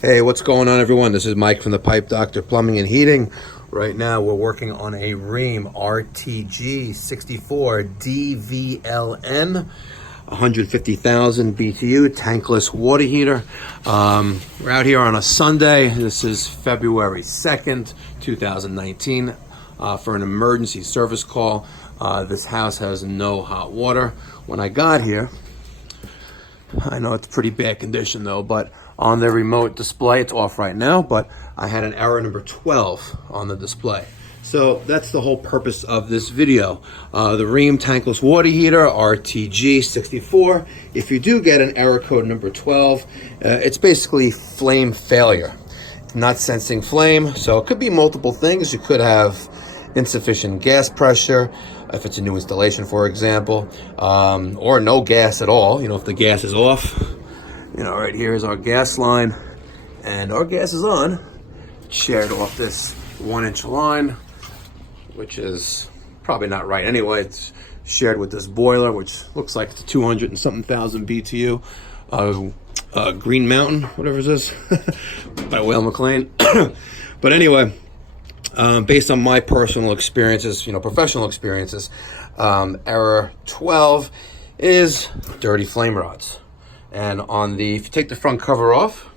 Hey, what's going on, everyone? This is Mike from the Pipe Doctor Plumbing and Heating. Right now we're working on a Rheem RTG-64DVLN 150,000 BTU tankless water heater. We're out here on a Sunday. This is February 2nd, 2019, for an emergency service call. This house has no hot water. When I got here, I know it's pretty bad condition though, but on the remote display, it's off right now, but I had an error number 12 on the display. So that's the whole purpose of this video. The Rheem Tankless water heater, RTG-64. If you do get an error code number 12, it's basically flame failure. Not sensing flame, so it could be multiple things. You could have insufficient gas pressure, if it's a new installation, for example, or no gas at all. You know, if the gas is off. You know, right here is our gas line, and our gas is on. It's shared off this 1-inch line, which is probably not right anyway. It's shared with this boiler, which looks like it's 200 and something thousand BTU. Green Mountain, whatever it is, by Whale McLean. But anyway, based on my personal experiences, professional experiences, error 12 is dirty flame rods. And if you take the front cover off,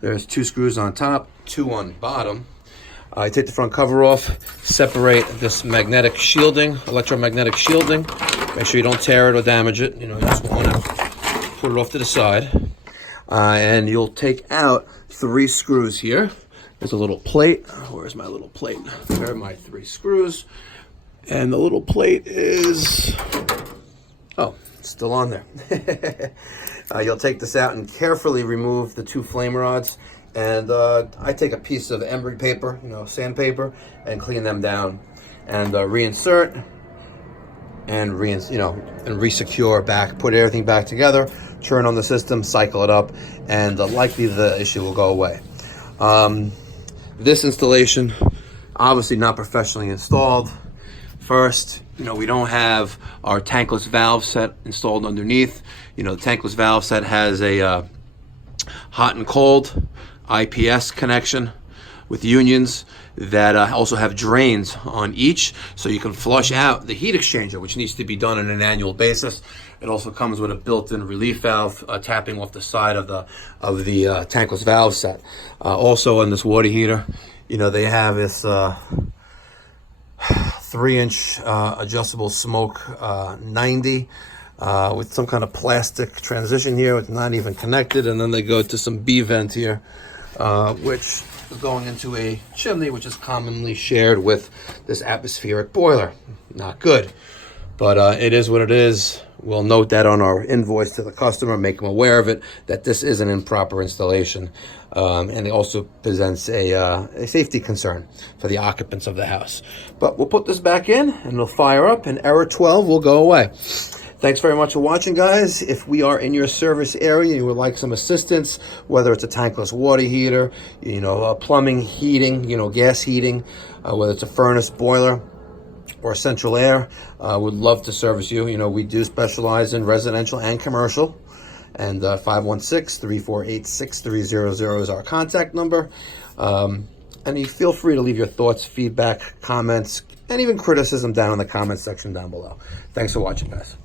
there's 2 screws on top, 2 on bottom. I take the front cover off, separate this magnetic shielding, electromagnetic shielding. Make sure you don't tear it or damage it. You just want to put it off to the side. And you'll take out 3 screws here. There's a little plate. Where's my little plate? There are my 3 screws. And the little plate is, oh, it's still on there. You'll take this out and carefully remove the 2 flame rods. And I take a piece of emery paper, sandpaper, and clean them down. And reinsert and resecure back, put everything back together, turn on the system, cycle it up, and likely the issue will go away. This installation, obviously not professionally installed. First, we don't have our tankless valve set installed underneath. The tankless valve set has a hot and cold IPS connection with unions that also have drains on each, so you can flush out the heat exchanger, which needs to be done on an annual basis. It also comes with a built-in relief valve tapping off the side of the tankless valve set. Also on this water heater, they have this 3-inch adjustable smoke 90 with some kind of plastic transition here. It's not even connected, and then they go to some B vent here, which is going into a chimney, which is commonly shared with this atmospheric boiler. Not good, but it is what it is. We'll note that on our invoice to the customer, make them aware of it, that this is an improper installation. And it also presents a safety concern for the occupants of the house. But we'll put this back in, and it'll fire up, and error 12 will go away. Thanks very much for watching, guys. If we are in your service area, you would like some assistance, whether it's a tankless water heater, plumbing, heating, gas heating, whether it's a furnace, boiler, or central air, would love to service you. We do specialize in residential and commercial. And 516-348-6300 is our contact number. And you feel free to leave your thoughts, feedback, comments, and even criticism down in the comments section down below. Thanks for watching, guys.